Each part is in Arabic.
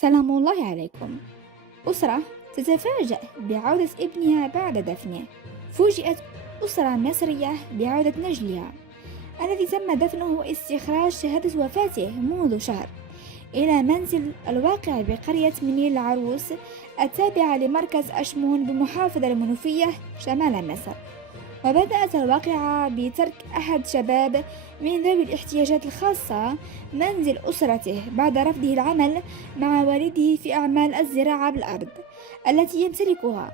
سلام الله عليكم. أسرة تتفاجأ بعودة ابنها بعد دفنه. فوجئت أسرة مصرية بعودة نجلها الذي تم دفنه واستخراج شهادة وفاته منذ شهر إلى منزل الواقع بقرية منيل العروس التابعة لمركز أشمون بمحافظة المنوفية شمال مصر. وبدأت الواقعة بترك أحد شباب من ذوي الاحتياجات الخاصة منزل أسرته بعد رفضه العمل مع والده في أعمال الزراعة بالأرض التي يمتلكها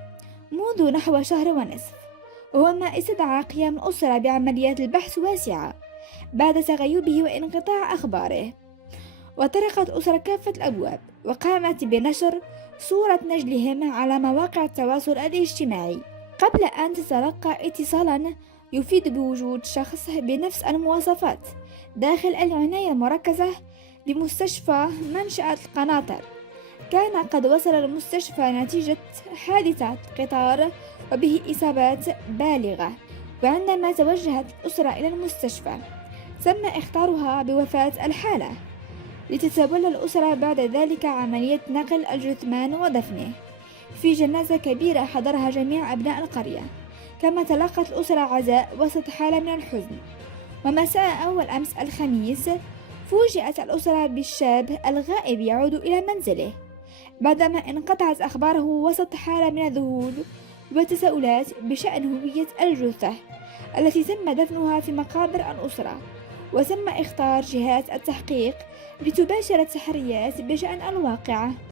منذ نحو شهر ونصف، وهو ما استدعى قيام الأسرة بعمليات البحث واسعة بعد تغيبه وانقطاع أخباره. وطرقت الأسرة كافة الأبواب وقامت بنشر صورة نجلهم على مواقع التواصل الاجتماعي قبل أن تتلقى اتصالا يفيد بوجود شخص بنفس المواصفات داخل العناية المركزة بمستشفى منشأة القناطر. كان قد وصل المستشفى نتيجة حادثة قطار وبه إصابات بالغة. وعندما توجهت الأسرة إلى المستشفى تم اختارها بوفاة الحالة، لتتولى الأسرة بعد ذلك عملية نقل الجثمان ودفنه في جنازة كبيرة حضرها جميع أبناء القرية. كما تلقت الأسرة عزاء وسط حالة من الحزن. ومساء أول أمس الخميس فوجئت الأسرة بالشاب الغائب يعود إلى منزله بعدما انقطعت أخباره وسط حالة من الذهول والتساؤلات بشأن هوية الجثة التي تم دفنها في مقابر الأسرة. وتم اختار جهات التحقيق لتباشر التحريات بشأن الواقعة.